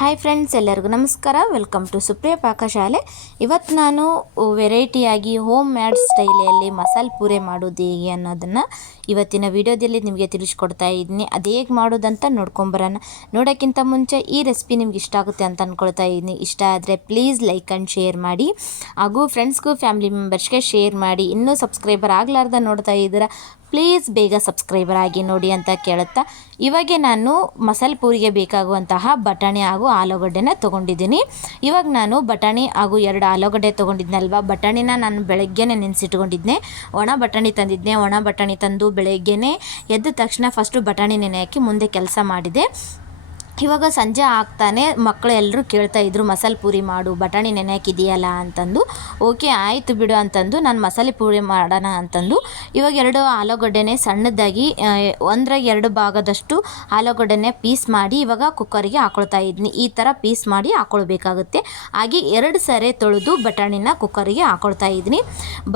Hi friends ಎಲ್ಲರಿಗೂ ನಮಸ್ಕಾರ. Welcome to Supriya ಪಾಕಶಾಲೆ ಇವತ್ತು ನಾನು ವೆರೈಟಿಯಾಗಿ ಹೋಮ್ ಮ್ಯಾಡ್ ಸ್ಟೈಲಲ್ಲಿ ಮಸಾಲೆ ಪೂರೆ ಮಾಡೋದು ಹೇಗೆ ಅನ್ನೋದನ್ನು ಇವತ್ತಿನ ವಿಡಿಯೋದಲ್ಲಿ ನಿಮಗೆ ತಿಳಿಸ್ಕೊಡ್ತಾ ಇದ್ದೀನಿ. ಅದು ಹೇಗೆ ಮಾಡೋದಂತ ನೋಡ್ಕೊಂಬರೋಣ ನೋಡೋಕ್ಕಿಂತ ಮುಂಚೆ ಈ ರೆಸಿಪಿ ನಿಮ್ಗೆ ಇಷ್ಟ ಆಗುತ್ತೆ ಅಂತ ಅಂದ್ಕೊಳ್ತಾ ಇದ್ದೀನಿ. ಇಷ್ಟ ಆದರೆ ಪ್ಲೀಸ್ ಲೈಕ್ ಆ್ಯಂಡ್ ಶೇರ್ ಮಾಡಿ. ಹಾಗೂ ಫ್ರೆಂಡ್ಸ್ಗೂ ಫ್ಯಾಮಿಲಿ ಮೆಂಬರ್ಸ್ಗೆ ಶೇರ್ ಮಾಡಿ. ಇನ್ನೂ ಸಬ್ಸ್ಕ್ರೈಬರ್ ಆಗಲಾರ್ದ ನೋಡ್ತಾ ಇದ್ದೀರಾ? ಪ್ಲೀಸ್ ಬೇಗ ಸಬ್ಸ್ಕ್ರೈಬರ್ ಆಗಿ ನೋಡಿ ಅಂತ ಕೇಳುತ್ತಾ. ಇವಾಗೆ ನಾನು ಮಸಾಲೆ ಪೂರಿಗೆ ಬೇಕಾಗುವಂತಹ ಬಟಾಣಿ ಹಾಗೂ ಆಲೂಗಡ್ಡೆನ ತೊಗೊಂಡಿದ್ದೀನಿ. ಇವಾಗ ನಾನು ಬಟಾಣಿ ಹಾಗೂ ಎರಡು ಆಲೂಗಡ್ಡೆ ತೊಗೊಂಡಿದ್ನಲ್ವ? ಬಟಾಣಿನ ನಾನು ಬೆಳಗ್ಗೆನೇ ನೆನೆಸಿಟ್ಕೊಂಡಿದ್ದೆ. ಒಣ ಬಟಾಣಿ ತಂದಿದ್ದೆ. ಒಣ ಬಟಾಣಿ ತಂದು ಬೆಳಗ್ಗೆನೇ ಎದ್ದ ತಕ್ಷಣ ಫಸ್ಟು ಬಟಾಣಿ ನೆನೆ ಹಾಕಿ ಮುಂದೆ ಕೆಲಸ ಮಾಡಿದೆ. ಇವಾಗ ಸಂಜೆ ಆಗ್ತಾನೆ ಮಕ್ಕಳು ಎಲ್ಲರೂ ಕೇಳ್ತಾ ಇದ್ರು, ಮಸಾಲೆ ಪೂರಿ ಮಾಡು, ಬಟಾಣಿ ನೆನೆ ಹಾಕಿದೆಯಲ್ಲ ಅಂತಂದು. ಓಕೆ, ಆಯಿತು ಬಿಡು ಅಂತಂದು, ನಾನು ಮಸಾಲೆ ಪೂರಿ ಮಾಡೋಣ ಅಂತಂದು. ಇವಾಗ ಎರಡು ಆಲೂಗಡ್ಡೆನೇ ಸಣ್ಣದಾಗಿ ಒಂದರ ಎರಡು ಭಾಗದಷ್ಟು ಆಲೂಗಡ್ಡೆನೇ ಪೀಸ್ ಮಾಡಿ ಇವಾಗ ಕುಕ್ಕರಿಗೆ ಹಾಕೊಳ್ತಾ ಇದ್ದೀನಿ ಈ ಥರ ಪೀಸ್ ಮಾಡಿ ಹಾಕೊಳ್ಬೇಕಾಗುತ್ತೆ. ಹಾಗೆ ಎರಡು ಸರೆ ತೊಳೆದು ಬಟಾಣಿನ ಕುಕ್ಕರಿಗೆ ಹಾಕೊಳ್ತಾ ಇದ್ದೀನಿ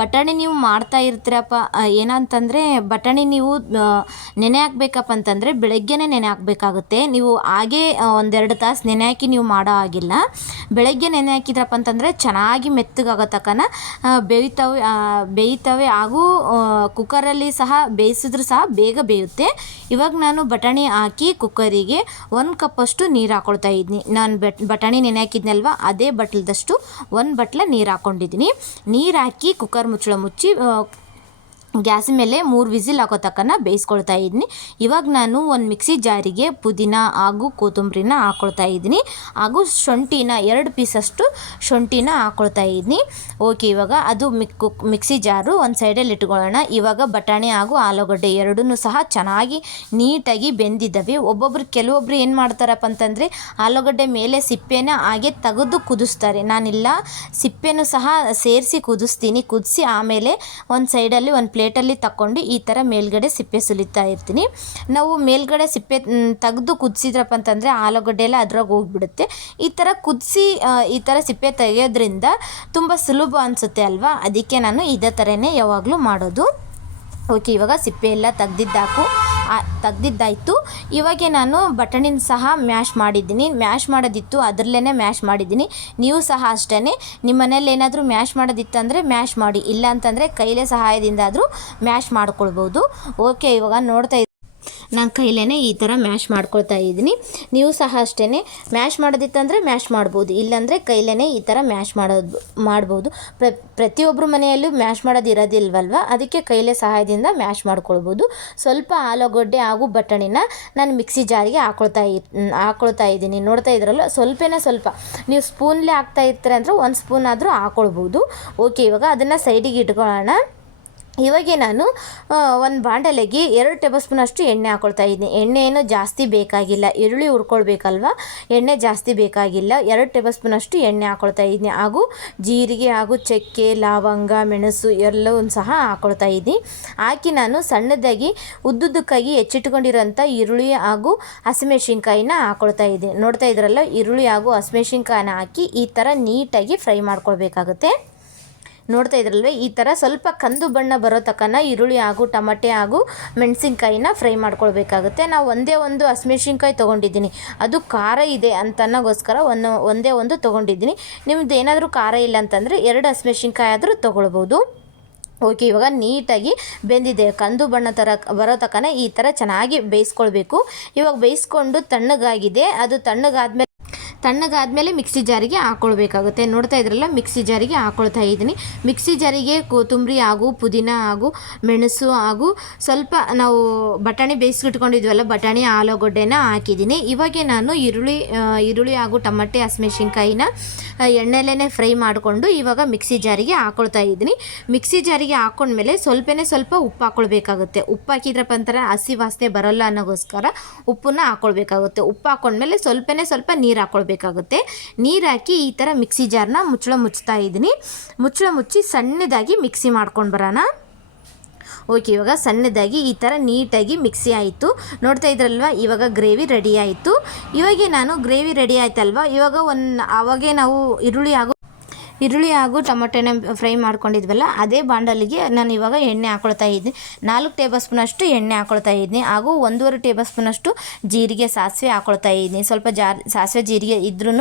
ಬಟಾಣಿ ನೀವು ಮಾಡ್ತಾ ಇರ್ತೀರಪ್ಪ ಏನಂತಂದರೆ ಬಟಾಣಿ ನೀವು ನೆನೆ ಹಾಕ್ಬೇಕಪ್ಪ ಅಂತಂದರೆ ಬೆಳಗ್ಗೆನೇ ನೆನೆ ಹಾಕಬೇಕಾಗುತ್ತೆ. ನೀವು ಹಾಗೆ ಆ, ಒಂದೆರಡು ತಾಸು ನೆನೆ ಹಾಕಿ ನೀವು ಮಾಡೋ ಹಾಗಿಲ್ಲ. ಬೆಳಗ್ಗೆ ನೆನೆ ಹಾಕಿದ್ರಪ್ಪ ಅಂತಂದರೆ ಚೆನ್ನಾಗಿ ಮೆತ್ತಗಾಗೋ ತಕ್ಕನ ಬೇಯ್ತವೆ ಬೇಯ್ತವೆ ಹಾಗೂ ಕುಕ್ಕರಲ್ಲಿ ಸಹ ಬೇಯಿಸಿದ್ರು ಸಹ ಬೇಗ ಬೇಯುತ್ತೆ. ಇವಾಗ ನಾನು ಬಟಾಣಿ ಹಾಕಿ ಕುಕ್ಕರಿಗೆ ಒಂದು ಕಪ್ಪಷ್ಟು ನೀರು ಹಾಕೊಳ್ತಾ ಇದ್ದೀನಿ ನಾನು ಬಟ್ ಬಟಾಣಿ ನೆನೆ ಹಾಕಿದ್ನಲ್ವ ಅದೇ ಬಟ್ಲದಷ್ಟು ಒಂದು ಬಟ್ಲ ನೀರು ಹಾಕ್ಕೊಂಡಿದ್ದೀನಿ ನೀರು ಹಾಕಿ ಕುಕ್ಕರ್ ಮುಚ್ಚಳ ಮುಚ್ಚಿ ಗ್ಯಾಸ್ ಮೇಲೆ ಮೂರು ವಿಸಿಲ್ ಹಾಕೋ ತಕ್ಕನ ಬೇಯಿಸ್ಕೊಳ್ತಾ ಇದ್ದೀನಿ. ಇವಾಗ ನಾನು ಒಂದು ಮಿಕ್ಸಿ ಜಾರಿಗೆ ಪುದೀನ ಹಾಗೂ ಕೊತ್ತಂಬರಿನ ಹಾಕ್ಕೊಳ್ತಾ ಇದ್ದೀನಿ. ಹಾಗೂ ಶುಂಠಿನ ಎರಡು ಪೀಸಷ್ಟು ಶುಂಠಿನ ಹಾಕ್ಕೊಳ್ತಾ ಇದ್ದೀನಿ. ಓಕೆ ಇವಾಗ ಅದು ಮಿಕ್ ಮಿಕ್ಸಿ ಜಾರು ಒಂದು ಸೈಡಲ್ಲಿ ಇಟ್ಕೊಳ್ಳೋಣ. ಇವಾಗ ಬಟಾಣಿ ಹಾಗೂ ಆಲೂಗಡ್ಡೆ ಎರಡೂ ಸಹ ಚೆನ್ನಾಗಿ ನೀಟಾಗಿ ಬೆಂದಿದ್ದಾವೆ. ಒಬ್ಬೊಬ್ರು ಕೆಲವೊಬ್ರು ಏನು ಮಾಡ್ತಾರಪ್ಪ ಅಂತಂದರೆ ಆಲೂಗಡ್ಡೆ ಮೇಲೆ ಸಿಪ್ಪೆನ ಹಾಗೆ ತೆಗೆದು ಕುದಿಸ್ತಾರೆ. ನಾನಿಲ್ಲ, ಸಿಪ್ಪೆನೂ ಸಹ ಸೇರಿಸಿ ಕುದಿಸ್ತೀನಿ. ಕುದಿಸಿ ಆಮೇಲೆ ಒಂದು ಸೈಡಲ್ಲಿ ಒಂದು ಪ್ಲೇಟಲ್ಲಿ ತಗೊಂಡು ಈ ಥರ ಮೇಲ್ಗಡೆ ಸಿಪ್ಪೆ ಸುಲಿತಾ ಇರ್ತೀನಿ. ನಾವು ಮೇಲ್ಗಡೆ ಸಿಪ್ಪೆ ತೆಗೆದು ಕುದಿಸಿದ್ರಪ್ಪ ಅಂತಂದರೆ ಆಲೂಗಡ್ಡೆ ಎಲ್ಲ ಅದ್ರಾಗ ಹೋಗ್ಬಿಡುತ್ತೆ. ಈ ಥರ ಕುದಿಸಿ ಈ ಥರ ಸಿಪ್ಪೆ ತೆಗೆಯೋದ್ರಿಂದ ತುಂಬ ಸುಲಭ ಅನಿಸುತ್ತೆ ಅಲ್ವಾ? ಅದಕ್ಕೆ ನಾನು ಇದೇ ಥರನೇ ಯಾವಾಗಲೂ ಮಾಡೋದು. ಓಕೆ, ಇವಾಗ ಸಿಪ್ಪೆ ಎಲ್ಲ ತೆಗ್ದಿದ್ದಾಕು. ತೆಗ್ದಿದ್ದಾಯಿತು. ಇವಾಗೆ ನಾನು ಬಟಣಿನ ಸಹ ಮ್ಯಾಶ್ ಮಾಡಿದ್ದೀನಿ. ಮ್ಯಾಶ್ ಮಾಡೋದಿತ್ತು ಅದರಲ್ಲೇ ಮ್ಯಾಶ್ ಮಾಡಿದ್ದೀನಿ. ನೀವು ಸಹ ಅಷ್ಟೇ ನಿಮ್ಮ ಮನೇಲಿ ಏನಾದರೂ ಮ್ಯಾಶ್ ಮಾಡೋದಿತ್ತಂದರೆ ಮ್ಯಾಶ್ ಮಾಡಿ. ಇಲ್ಲ ಅಂತಂದರೆ ಕೈಲೇ ಸಹಾಯದಿಂದ ಆದರೂ ಮ್ಯಾಶ್ ಮಾಡ್ಕೊಳ್ಬೋದು. ಓಕೆ, ಇವಾಗ ನೋಡ್ತಾ ನಾನು ಕೈಲೇ ಈ ಥರ ಮ್ಯಾಶ್ ಮಾಡ್ಕೊಳ್ತಾ ಇದ್ದೀನಿ. ನೀವು ಸಹ ಅಷ್ಟೇ ಮ್ಯಾಶ್ ಮಾಡೋದಿತ್ತಂದರೆ ಮ್ಯಾಶ್ ಮಾಡ್ಬೋದು. ಇಲ್ಲಾಂದರೆ ಕೈಲೇ ಈ ಥರ ಮ್ಯಾಶ್ ಮಾಡೋದು, ಮಾಡ್ಬೋದು. ಪ್ರ ಪ್ರತಿಯೊಬ್ಬರ ಮನೆಯಲ್ಲೂ ಮ್ಯಾಶ್ ಮಾಡೋದು ಇರೋದಿಲ್ವಲ್ವ? ಅದಕ್ಕೆ ಕೈಲೇ ಸಹಾಯದಿಂದ ಮ್ಯಾಶ್ ಮಾಡ್ಕೊಳ್ಬೋದು. ಸ್ವಲ್ಪ ಆಲೂಗಡ್ಡೆ ಹಾಗೂ ಬಟಾಣಿನ ನಾನು ಮಿಕ್ಸಿ ಜಾರಿಗೆ ಹಾಕೊಳ್ತಾ ಇ ಹಾಕೊಳ್ತಾ ಇದ್ದೀನಿ. ನೋಡ್ತಾ ಇದ್ರಲ್ಲ ಸ್ವಲ್ಪನೇ ಸ್ವಲ್ಪ. ನೀವು ಸ್ಪೂನ್ಲೇ ಹಾಕ್ತಾ ಇರ್ತೀರ ಅಂದರೆ ಒಂದು ಸ್ಪೂನ್ ಆದರೂ ಹಾಕೊಳ್ಬೋದು. ಓಕೆ, ಇವಾಗ ಅದನ್ನು ಸೈಡಿಗೆ ಇಟ್ಕೊಳ್ಳೋಣ. ಇವಾಗೆ ನಾನು ಒಂದು ಬಾಂಡಲೆಗೆ ಎರಡು ಟೇಬಲ್ ಸ್ಪೂನ್ ಅಷ್ಟು ಎಣ್ಣೆ ಹಾಕೊಳ್ತಾ ಇದ್ದೀನಿ ಎಣ್ಣೆ ಏನು ಜಾಸ್ತಿ ಬೇಕಾಗಿಲ್ಲ. ಈರುಳ್ಳಿ ಹುರ್ಕೊಳ್ಬೇಕಲ್ವ? ಎಣ್ಣೆ ಜಾಸ್ತಿ ಬೇಕಾಗಿಲ್ಲ. ಎರಡು ಟೇಬಲ್ ಸ್ಪೂನ್ ಅಷ್ಟು ಎಣ್ಣೆ ಹಾಕೊಳ್ತಾ ಇದ್ದೀನಿ ಹಾಗೂ ಜೀರಿಗೆ ಹಾಗೂ ಚಕ್ಕೆ, ಲವಂಗ, ಮೆಣಸು ಎಲ್ಲವನ್ನು ಸಹ ಹಾಕೊಳ್ತಾ ಇದ್ದೀನಿ ಹಾಕಿ ನಾನು ಸಣ್ಣದಾಗಿ, ಉದ್ದುದ್ದಕ್ಕಾಗಿ ಹೆಚ್ಚಿಟ್ಕೊಂಡಿರೋಂಥ ಈರುಳ್ಳಿ ಹಾಗೂ ಹಸಿಮೆಣಸಿನ್ಕಾಯಿನ ಹಾಕೊಳ್ತಾ ಇದ್ದೀನಿ ನೋಡ್ತಾ ಇದ್ರಲ್ಲ, ಈರುಳ್ಳಿ ಹಾಗೂ ಹಸಿಮೆಣಸಿನ್ಕಾಯಿನ ಹಾಕಿ ಈ ಥರ ನೀಟಾಗಿ ಫ್ರೈ ಮಾಡ್ಕೊಳ್ಬೇಕಾಗುತ್ತೆ. ನೋಡ್ತಾ ಇದ್ರಲ್ವೇ, ಈ ಥರ ಸ್ವಲ್ಪ ಕಂದು ಬಣ್ಣ ಬರೋ ತಕ್ಕನ ಈರುಳ್ಳಿ ಹಾಗೂ ಟಮಟೆ ಹಾಗೂ ಮೆಣಸಿನ್ಕಾಯಿನ ಫ್ರೈ ಮಾಡ್ಕೊಳ್ಬೇಕಾಗುತ್ತೆ. ನಾವು ಒಂದೇ ಒಂದು ಹಸಿಮೆಣ್ಸಿನ್ಕಾಯಿ ತೊಗೊಂಡಿದ್ದೀನಿ. ಅದು ಖಾರ ಇದೆ ಅಂತನಗೋಸ್ಕರ ಒಂದು, ಒಂದೇ ಒಂದು ತೊಗೊಂಡಿದ್ದೀನಿ. ನಿಮ್ದು ಏನಾದರೂ ಖಾರ ಇಲ್ಲ ಅಂತಂದರೆ ಎರಡು ಹಸಿಮೆಣ್ಸಿನ್ಕಾಯಿ ಆದರೂ ತೊಗೊಳ್ಬೋದು. ಓಕೆ, ಇವಾಗ ನೀಟಾಗಿ ಬೆಂದಿದೆ. ಕಂದು ಬಣ್ಣ ಥರ ಬರೋ ತಕ್ಕನೇ ಈ ಥರ ಚೆನ್ನಾಗಿ ಬೇಯಿಸ್ಕೊಳ್ಬೇಕು. ಇವಾಗ ಬೇಯಿಸ್ಕೊಂಡು ತಣ್ಣಗಾಗಿದೆ. ಅದು ತಣ್ಣಗಾದ್ಮೇಲೆ ತಣ್ಣಗಾದ್ಮೇಲೆ ಮಿಕ್ಸಿ ಜಾರಿಗೆ ಹಾಕ್ಕೊಳ್ಬೇಕಾಗುತ್ತೆ ನೋಡ್ತಾ ಇದ್ರಲ್ಲ, ಮಿಕ್ಸಿ ಜಾರಿಗೆ ಹಾಕ್ಕೊಳ್ತಾ ಇದ್ದೀನಿ. ಮಿಕ್ಸಿ ಜಾರಿಗೆ ಕೊತ್ತಂಬರಿ ಹಾಗೂ ಪುದೀನ ಹಾಗೂ ಮೆಣಸು ಹಾಗೂ ಸ್ವಲ್ಪ ನಾವು ಬಟಾಣಿ ಬೇಯಿಸ್ಕಿಟ್ಕೊಂಡಿದ್ವಲ್ಲ ಬಟಾಣಿ, ಆಲೂಗಡ್ಡೆನ ಹಾಕಿದ್ದೀನಿ. ಇವಾಗೆ ನಾನು ಈರುಳ್ಳಿ ಈರುಳ್ಳಿ ಹಾಗೂ ಟಮಟೆ, ಹಸಿಮೆಣ್ಸಿನ್ಕಾಯಿನ ಎಣ್ಣೆಲೇ ಫ್ರೈ ಮಾಡಿಕೊಂಡು ಇವಾಗ ಮಿಕ್ಸಿ ಜಾರಿಗೆ ಹಾಕ್ಕೊಳ್ತಾ ಇದ್ದೀನಿ. ಮಿಕ್ಸಿ ಜಾರಿಗೆ ಹಾಕ್ಕೊಂಡ್ಮೇಲೆ ಸ್ವಲ್ಪನೇ ಸ್ವಲ್ಪ ಉಪ್ಪು ಹಾಕ್ಕೊಳ್ಬೇಕಾಗುತ್ತೆ ಉಪ್ಪು ಹಾಕಿದ್ರಪ್ಪ ಅಂತಾರೆ ಹಸಿ ವಾಸನೆ ಬರೋಲ್ಲ ಅನ್ನೋಗೋಸ್ಕರ ಉಪ್ಪನ್ನ ಹಾಕ್ಕೊಳ್ಬೇಕಾಗುತ್ತೆ ಉಪ್ಪು ಹಾಕ್ಕೊಂಡ್ಮೇಲೆ ಸ್ವಲ್ಪನೇ ಸ್ವಲ್ಪ ನೀರು ಹಾಕ್ಕೊಳ್ಬೇಕಾಗುತ್ತೆ ನೀರು ಹಾಕಿ ಈ ಥರ ಮಿಕ್ಸಿ ಜಾರ್ನ ಮುಚ್ಚಳ ಮುಚ್ತಾ ಇದ್ದೀನಿ. ಮುಚ್ಚಳ ಮುಚ್ಚಿ ಸಣ್ಣದಾಗಿ ಮಿಕ್ಸಿ ಮಾಡ್ಕೊಂಡು ಬರೋಣ. ಓಕೆ, ಇವಾಗ ಸಣ್ಣದಾಗಿ ಈ ಥರ ನೀಟಾಗಿ ಮಿಕ್ಸಿ ಆಯಿತು. ನೋಡ್ತಾ ಇದ್ರಲ್ವ, ಇವಾಗ ಗ್ರೇವಿ ರೆಡಿ ಆಯಿತು. ಇವಾಗೆ ನಾನು ಗ್ರೇವಿ ರೆಡಿ ಆಯ್ತಲ್ವ? ಇವಾಗ ಒಂದು, ಅವಾಗೆ ನಾವು ಈರುಳ್ಳಿ ಹಾಗೂ ಈರುಳ್ಳಿ ಹಾಗೂ ಟೊಮೊಟೊನ ಫ್ರೈ ಮಾಡ್ಕೊಂಡಿದ್ವಲ್ಲ, ಅದೇ ಬಾಂಡಲಿಗೆ ನಾನು ಇವಾಗ ಎಣ್ಣೆ ಹಾಕೊಳ್ತಾ ಇದ್ದೀನಿ ನಾಲ್ಕು ಟೇಬಲ್ ಸ್ಪೂನಷ್ಟು ಎಣ್ಣೆ ಹಾಕೊಳ್ತಾ ಇದ್ದೀನಿ ಹಾಗೂ ಒಂದೂವರೆ ಟೇಬಲ್ ಸ್ಪೂನಷ್ಟು ಜೀರಿಗೆ ಸಾಸಿವೆ ಹಾಕೊಳ್ತಾ ಇದ್ದೀನಿ ಸ್ವಲ್ಪ ಜಾ, ಸಾಸಿವೆ ಜೀರಿಗೆ ಇದ್ರೂ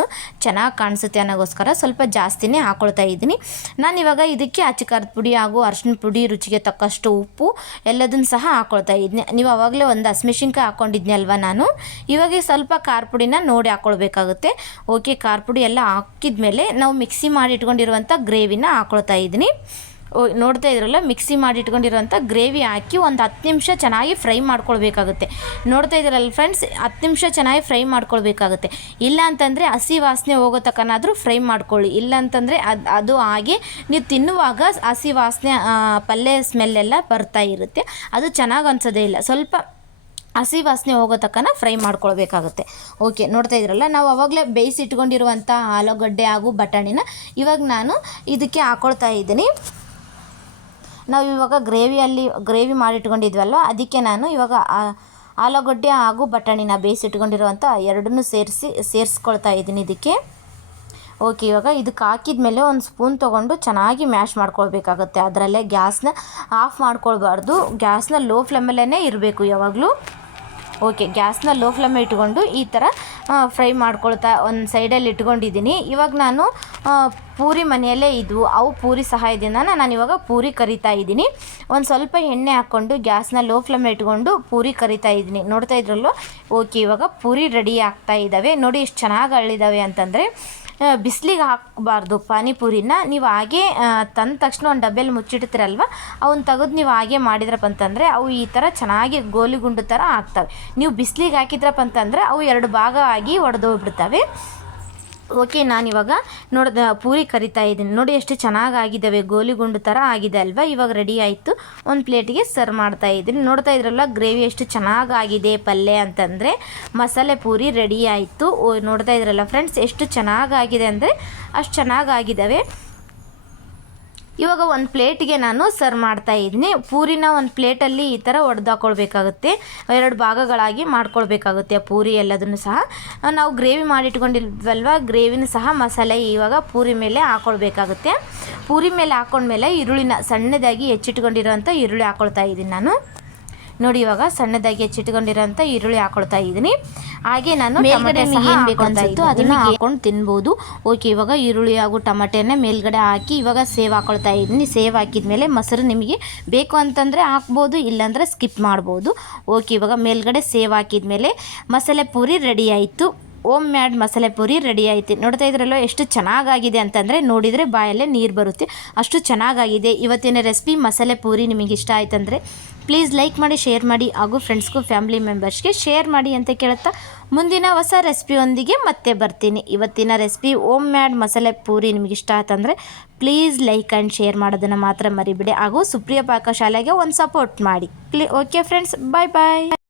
ಚೆನ್ನಾಗಿ ಕಾಣಿಸುತ್ತೆ ಅನ್ನೋಗೋಸ್ಕರ ಸ್ವಲ್ಪ ಜಾಸ್ತಿನೇ ಹಾಕೊಳ್ತಾ ಇದ್ದೀನಿ. ನಾನು ಇವಾಗ ಇದಕ್ಕೆ ಅಚ್ಚ ಖಾರದ ಪುಡಿ ಹಾಗೂ ಅರಿಶಿನ ಪುಡಿ ರುಚಿಗೆ ತಕ್ಕಷ್ಟು ಉಪ್ಪು ಎಲ್ಲದನ್ನು ಸಹ ಹಾಕೊಳ್ತಾ ಇದ್ದೀನಿ ನೀವು ಆವಾಗಲೇ ಒಂದು ಹಸಿಮೆಣ್ಸಿನ್ಕಾಯಿ ಹಾಕ್ಕೊಂಡಿದ್ನಿ ಅಲ್ವಾ ನಾನು? ಇವಾಗ ಸ್ವಲ್ಪ ಖಾರ ಪುಡಿನ ನೋಡಿ ಹಾಕ್ಕೊಳ್ಬೇಕಾಗುತ್ತೆ ಓಕೆ, ಖಾರ ಪುಡಿ ಎಲ್ಲ ಹಾಕಿದ್ಮೇಲೆ ನಾವು ಮಿಕ್ಸಿ ಮಾಡಿ ಇಟ್ಕೊಂಡಿರುವಂಥ ಗ್ರೇವಿನ ಹಾಕ್ಕೊಳ್ತಾ ಇದ್ದೀನಿ. ನೋಡ್ತಾ ಇದ್ರಲ್ಲ ಮಿಕ್ಸಿ ಮಾಡಿ ಇಟ್ಕೊಂಡಿರುವಂಥ ಗ್ರೇವಿ ಹಾಕಿ ಒಂದು ಹತ್ತು ನಿಮಿಷ ಚೆನ್ನಾಗಿ ಫ್ರೈ ಮಾಡ್ಕೊಳ್ಬೇಕಾಗುತ್ತೆ. ನೋಡ್ತಾ ಇದ್ರಲ್ಲ ಫ್ರೆಂಡ್ಸ್ ಹತ್ತು ನಿಮಿಷ ಚೆನ್ನಾಗಿ ಫ್ರೈ ಮಾಡ್ಕೊಳ್ಬೇಕಾಗುತ್ತೆ. ಇಲ್ಲ ಅಂತಂದರೆ ಹಸಿ ವಾಸನೆ ಹೋಗೋ ತಕ್ಕನಾದರೂ ಫ್ರೈ ಮಾಡ್ಕೊಳ್ಳಿ. ಇಲ್ಲ ಅಂತಂದರೆ ಅದು ಅದು ಹಾಗೆ ನೀವು ತಿನ್ನುವಾಗ ಹಸಿ ವಾಸನೆ ಪಲ್ಯ ಸ್ಮೆಲ್ಲೆಲ್ಲ ಬರ್ತಾ ಇರುತ್ತೆ. ಅದು ಚೆನ್ನಾಗಿ ಅನ್ಸೋದೇ ಇಲ್ಲ. ಸ್ವಲ್ಪ ಹಸಿ ವಾಸನೆ ಹೋಗೋ ತಕ್ಕನ ಫ್ರೈ ಮಾಡ್ಕೊಳ್ಬೇಕಾಗುತ್ತೆ. ಓಕೆ ನೋಡ್ತಾ ಇದ್ರಲ್ಲ, ನಾವು ಅವಾಗಲೇ ಬೇಯಿಸಿಟ್ಕೊಂಡಿರುವಂಥ ಆಲೂಗಡ್ಡೆ ಹಾಗೂ ಬಟಾಣಿನ ಇವಾಗ ನಾನು ಇದಕ್ಕೆ ಹಾಕೊಳ್ತಾ ಇದ್ದೀನಿ. ನಾವು ಇವಾಗ ಗ್ರೇವಿಯಲ್ಲಿ, ಗ್ರೇವಿ ಮಾಡಿಟ್ಕೊಂಡಿದ್ವಲ್ವ ಅದಕ್ಕೆ ನಾನು ಇವಾಗ ಆಲೂಗಡ್ಡೆ ಹಾಗೂ ಬಟಾಣಿನ ಬೇಯಿಸಿಟ್ಕೊಂಡಿರುವಂಥ ಎರಡನ್ನೂ ಸೇರಿಸಿ, ಸೇರಿಸ್ಕೊಳ್ತಾ ಇದ್ದೀನಿ ಇದಕ್ಕೆ. ಓಕೆ ಇವಾಗ ಇದಕ್ಕೆ ಹಾಕಿದ ಮೇಲೆ ಒಂದು ಸ್ಪೂನ್ ತೊಗೊಂಡು ಚೆನ್ನಾಗಿ ಮ್ಯಾಶ್ ಮಾಡ್ಕೊಳ್ಬೇಕಾಗುತ್ತೆ. ಅದರಲ್ಲೇ ಗ್ಯಾಸ್ನ ಆಫ್ ಮಾಡ್ಕೊಳ್ಬಾರ್ದು. ಗ್ಯಾಸ್ನ ಲೋ ಫ್ಲೇಮಲ್ಲೇ ಇರಬೇಕು ಯಾವಾಗಲೂ. ಓಕೆ ಗ್ಯಾಸ್ನ ಲೋ ಫ್ಲೇಮ್ ಇಟ್ಕೊಂಡು ಈ ಥರ ಫ್ರೈ ಮಾಡ್ಕೊಳ್ತಾ ಒಂದು ಸೈಡಲ್ಲಿ ಇಟ್ಕೊಂಡಿದ್ದೀನಿ. ಇವಾಗ ನಾನು ಪೂರಿ ಮನೆಯಲ್ಲೇ ಇದ್ವು ಅವು ಪೂರಿ ಸಹಾಯದಿಂದ ನಾನು ಇವಾಗ ಪೂರಿ ಕರಿತಾ ಇದ್ದೀನಿ. ಒಂದು ಸ್ವಲ್ಪ ಎಣ್ಣೆ ಹಾಕ್ಕೊಂಡು ಗ್ಯಾಸ್ನ ಲೋ ಫ್ಲೇಮ್ ಇಟ್ಕೊಂಡು ಪೂರಿ ಕರಿತಾ ಇದ್ದೀನಿ. ನೋಡ್ತಾ ಇದ್ರಲ್ಲೋ ಓಕೆ ಇವಾಗ ಪೂರಿ ರೆಡಿ ಆಗ್ತಾ ಇದ್ದಾವೆ ನೋಡಿ ಎಷ್ಟು ಚೆನ್ನಾಗಿ ಅಳ್ಳಿದ್ದಾವೆ ಅಂತಂದರೆ ಬಿಸಿಲಿಗೆ ಹಾಕಬಾರ್ದು ಪಾನಿಪುರಿನ. ನೀವು ಹಾಗೆ ತಂದ ತಕ್ಷಣ ಒಂದು ಡಬ್ಬೆಯಲ್ಲಿ ಮುಚ್ಚಿಡ್ತೀರಲ್ವ? ಅವನ್ನ ತೆಗೆದು ನೀವು ಹಾಗೆ ಮಾಡಿದ್ರಪ್ಪ ಅಂತಂದರೆ ಅವು ಈ ಥರ ಚೆನ್ನಾಗಿ ಗೋಲಿ ಗುಂಡು ಥರ ಆಗ್ತವೆ. ನೀವು ಬಿಸಿಲಿಗೆ ಹಾಕಿದ್ರಪ್ಪ ಅಂತಂದರೆ ಅವು ಎರಡು ಭಾಗ ಆಗಿ ಒಡೆದೋಗ್ಬಿಡ್ತವೆ. ಓಕೆ, ನಾನಿವಾಗ ನೋಡಿದ ಪೂರಿ ಕರಿತಾ ಇದ್ದೀನಿ. ನೋಡಿ, ಎಷ್ಟು ಚೆನ್ನಾಗಿ ಆಗಿದ್ದಾವೆ ಗೋಲಿ ಗುಂಡು ಥರ ಆಗಿದೆ ಅಲ್ವಾ? ಇವಾಗ ರೆಡಿ ಆಯಿತು. ಒಂದು ಪ್ಲೇಟಿಗೆ ಸರ್ವ್ ಮಾಡ್ತಾ ಇದ್ದೀನಿ. ನೋಡ್ತಾ ಇದ್ರಲ್ಲ ಗ್ರೇವಿ ಎಷ್ಟು ಚೆನ್ನಾಗಿ ಆಗಿದೆ ಪಲ್ಯ ಅಂತಂದರೆ ಮಸಾಲೆ ಪೂರಿ ರೆಡಿ ಆಯಿತು. ನೋಡ್ತಾ ಇದ್ರಲ್ಲ ಫ್ರೆಂಡ್ಸ್ ಎಷ್ಟು ಚೆನ್ನಾಗಿ ಆಗಿದೆ ಅಂದರೆ ಅಷ್ಟು ಚೆನ್ನಾಗಿ ಆಗಿದ್ದಾವೆ ಇವಾಗ ಒಂದು ಪ್ಲೇಟಿಗೆ ನಾನು ಸರ್ವ್ ಮಾಡ್ತಾ ಇದ್ದೀನಿ ಪೂರಿನ ಒಂದು ಪ್ಲೇಟಲ್ಲಿ ಈ ಥರ ಒಡೆದಾಕೊಳ್ಬೇಕಾಗುತ್ತೆ. ಎರಡು ಭಾಗಗಳಾಗಿ ಮಾಡ್ಕೊಳ್ಬೇಕಾಗುತ್ತೆ ಪೂರಿ ಎಲ್ಲದನ್ನು ಸಹ. ನಾವು ಗ್ರೇವಿ ಮಾಡಿಟ್ಕೊಂಡಿಲ್ವಲ್ವ? ಗ್ರೇವಿನ ಸಹ ಮಸಾಲೆ ಇವಾಗ ಪೂರಿ ಮೇಲೆ ಹಾಕ್ಕೊಳ್ಬೇಕಾಗುತ್ತೆ ಪೂರಿ ಮೇಲೆ ಹಾಕೊಂಡ್ಮೇಲೆ ಈರುಳ್ಳಿನ ಸಣ್ಣದಾಗಿ ಹೆಚ್ಚಿಟ್ಕೊಂಡಿರೋಂಥ ಈರುಳ್ಳಿ ಹಾಕ್ಕೊಳ್ತಾ ಇದ್ದೀನಿ ನಾನು. ನೋಡಿ ಇವಾಗ ಸಣ್ಣದಾಗಿ ಹೆಚ್ಚಿಟ್ಕೊಂಡಿರೋಂಥ ಈರುಳ್ಳಿ ಹಾಕೊಳ್ತಾ ಇದ್ದೀನಿ. ಹಾಗೆ ನಾನು ಟೊಮೆಟೊ ಏನ್ ಬೇಕು ಅನ್ಸುತ್ತೋ. ಅದನ್ನ ಹಾಕೊಂಡು ತಿನ್ಬೋದು. ಓಕೆ ಇವಾಗ ಈರುಳ್ಳಿ ಹಾಗೂ ಟೊಮೆಟೆನ ಮೇಲ್ಗಡೆ ಹಾಕಿ ಇವಾಗ ಸೇವ್ ಹಾಕೊಳ್ತಾ ಇದ್ದೀನಿ. ಸೇವ್ ಹಾಕಿದ್ಮೇಲೆ ಮೊಸರು ನಿಮಗೆ ಬೇಕು ಅಂತಂದ್ರೆ ಹಾಕ್ಬೋದು ಇಲ್ಲಾಂದ್ರೆ ಸ್ಕಿಪ್ ಮಾಡ್ಬೋದು. ಓಕೆ ಇವಾಗ ಮೇಲ್ಗಡೆ ಸೇವ್ ಹಾಕಿದ್ಮೇಲೆ ಮಸಾಲೆ ಪೂರಿ ರೆಡಿ ಆಯಿತು. Homemade masala puri ready ಆಯಿತು. ನೋಡ್ತಾ ಇದ್ರಲ್ಲೋ ಎಷ್ಟು ಚೆನ್ನಾಗಾಗಿದೆ ಅಂತಂದರೆ ನೋಡಿದರೆ ಬಾಯಲ್ಲೇ ನೀರು ಬರುತ್ತೆ. ಅಷ್ಟು ಚೆನ್ನಾಗಾಗಿದೆ. ಇವತ್ತಿನ ರೆಸಿಪಿ ಮಸಾಲೆ ಪೂರಿ ನಿಮಗೆ ಇಷ್ಟ ಆಯ್ತಂದರೆ ಪ್ಲೀಸ್ ಲೈಕ್ ಮಾಡಿ ಶೇರ್ ಮಾಡಿ ಹಾಗೂ ಫ್ರೆಂಡ್ಸ್ಗೂ ಫ್ಯಾಮಿಲಿ ಮೆಂಬರ್ಸ್ಗೆ ಶೇರ್ ಮಾಡಿ ಅಂತ ಕೇಳುತ್ತಾ ಮುಂದಿನ ಹೊಸ ರೆಸಿಪಿಯೊಂದಿಗೆ ಮತ್ತೆ ಬರ್ತೀನಿ. ಇವತ್ತಿನ recipe ohm mad masala puri ನಿಮಗೆ ಇಷ್ಟ ಆಯ್ತಂದರೆ ಪ್ಲೀಸ್ ಲೈಕ್ ಆ್ಯಂಡ್ ಶೇರ್ ಮಾಡೋದನ್ನು ಮಾತ್ರ ಮರಿಬೇಡಿ ಹಾಗೂ ಸುಪ್ರಿಯ ಪಾಕಶಾಲೆಗೆ ಒಂದು ಸಪೋರ್ಟ್ ಮಾಡಿ. ಪ್ಲೀ ಓಕೆ ಫ್ರೆಂಡ್ಸ್ ಬಾಯ್ ಬಾಯ್